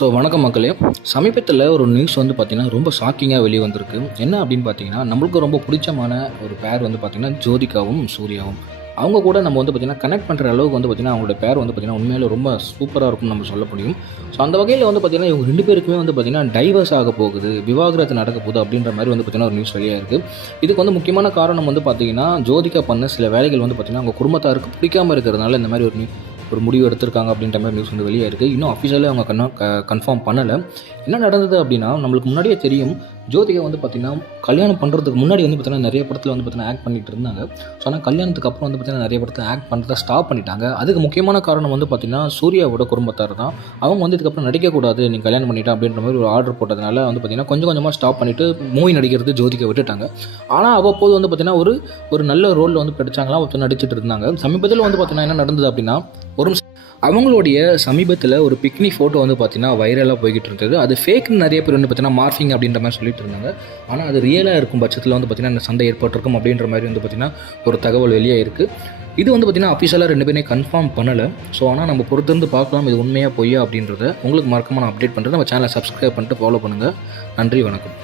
வணக்கம் மக்களே. சமீபத்தில் ஒரு நியூஸ் வந்து பார்த்திங்கன்னா ரொம்ப ஷாக்கிங்காக வெளியே வந்திருக்கு. என்ன அப்படின்னு பார்த்தீங்கன்னா, நம்மளுக்கு ரொம்ப பிடிச்சமான ஒரு பேர் வந்து பார்த்திங்கன்னா ஜோதிகாவும் சூர்யாவும். அவங்க கூட நம்ம வந்து பார்த்திங்கன்னா கனெக்ட் பண்ணுற அளவுக்கு வந்து பார்த்திங்கன்னா அவங்களோட பேர் வந்து பார்த்திங்கன்னா உண்மையிலே ரொம்ப சூப்பராக இருக்கும்னு நம்ம சொல்ல முடியும். அந்த வகையில் வந்து பார்த்திங்கன்னா இவங்க 2 பேருக்குமே வந்து பார்த்திங்கன்னா டைவர்ஸ் ஆக போகுது, விவாகரத்து நடக்க போகுது அப்படின்ற மாதிரி வந்து பார்த்திங்கன்னா ஒரு நியூஸ் வெளியாக இருக்குது. இதுக்கு வந்து முக்கியமான காரணம் வந்து பார்த்திங்கன்னா ஜோதிகா பண்ண சில வேலைகள் வந்து பார்த்திங்கன்னா அவங்க குடும்பத்தாருக்கு பிடிக்காமல் இருக்கிறதுனால இந்த மாதிரி ஒரு முடிவு எடுத்திருக்காங்க அப்படின்ற மாதிரி நியூஸ் வந்து வெளியே இருக்குது. இன்னும் அஃபிஷியலாக அவங்க கன்ஃபார்ம் பண்ணலை. என்ன நடந்தது அப்படின்னா, நம்மளுக்கு முன்னாடியே தெரியும் ஜோதிகா வந்து பார்த்திங்கன்னா கல்யாணம் பண்ணுறதுக்கு முன்னாடி வந்து பார்த்திங்கன்னா நிறைய படத்தில் வந்து பார்த்திங்கன்னா ஆக்ட் பண்ணிகிட்டு இருந்தாங்க. ஆனால் கல்யாணத்துக்கு அப்புறம் வந்து பார்த்திங்கன்னா நிறைய படத்தில் ஆக்ட் பண்ணுறதை ஸ்டாப் பண்ணிட்டாங்க. அதுக்கு முக்கியமான காரணம் வந்து பார்த்திங்கன்னா சூர்யாவோட குடும்பத்தார் தான். அவங்க வந்து இதுக்கப்புறம் நடிக்கக்கூடாது, நீ கல்யாணம் பண்ணிட்டா அப்படின்ற மாதிரி ஒரு ஆர்டர் போட்டதுனால வந்து பார்த்திங்கன்னா கொஞ்சம் கொஞ்சமாக ஸ்டாப் பண்ணிவிட்டு மூவி நடிக்கிறது ஜோதிகா விட்டுட்டாங்க. ஆனால் அவ்வப்போது வந்து பார்த்திங்கன்னா ஒரு நல்ல ரோலில் வந்து படித்தாங்களாம், ஒருத்தர் நடிச்சிட்டு இருந்தாங்க. சமீபத்தில் வந்து பார்த்திங்கன்னா என்ன நடந்தது அப்படின்னா, அவங்களுடைய சமீபத்தில் ஒரு பிக்னிக் ஃபோட்டோ வந்து பார்த்திங்கன்னா வைரலாக போய்கிட்டு இருந்தது. அது ஃபேக்னு நிறைய பேர் வந்து பார்த்திங்கன்னா மார்ஃபிங் அப்படின்ற மாதிரி சொல்லிட்டு இருந்தாங்க. ஆனால் அது ரியலாக இருக்கும் பட்சத்தில் வந்து பார்த்திங்கன்னா இந்த சண்டை ஏற்பட்டிருக்கும் அப்படின்ற மாதிரி வந்து பார்த்திங்கன்னா ஒரு தகவல் வெளியாக இருக்குது. இது வந்து பார்த்திங்கன்னா அஃபிஷியலாக 2 பேருமே கன்ஃபார்ம் பண்ணலை. ஆனால் நம்ம பொறுத்திருந்து பார்க்கலாம் இது உண்மையாக பொய்யா அப்படின்றத. உங்களுக்கு மறக்காம நான் அப்டேட் பண்ணுறேன். நம்ம சேனலை சப்ஸ்கிரைப் பண்ணிட்டு ஃபாலோ பண்ணுங்கள். நன்றி, வணக்கம்.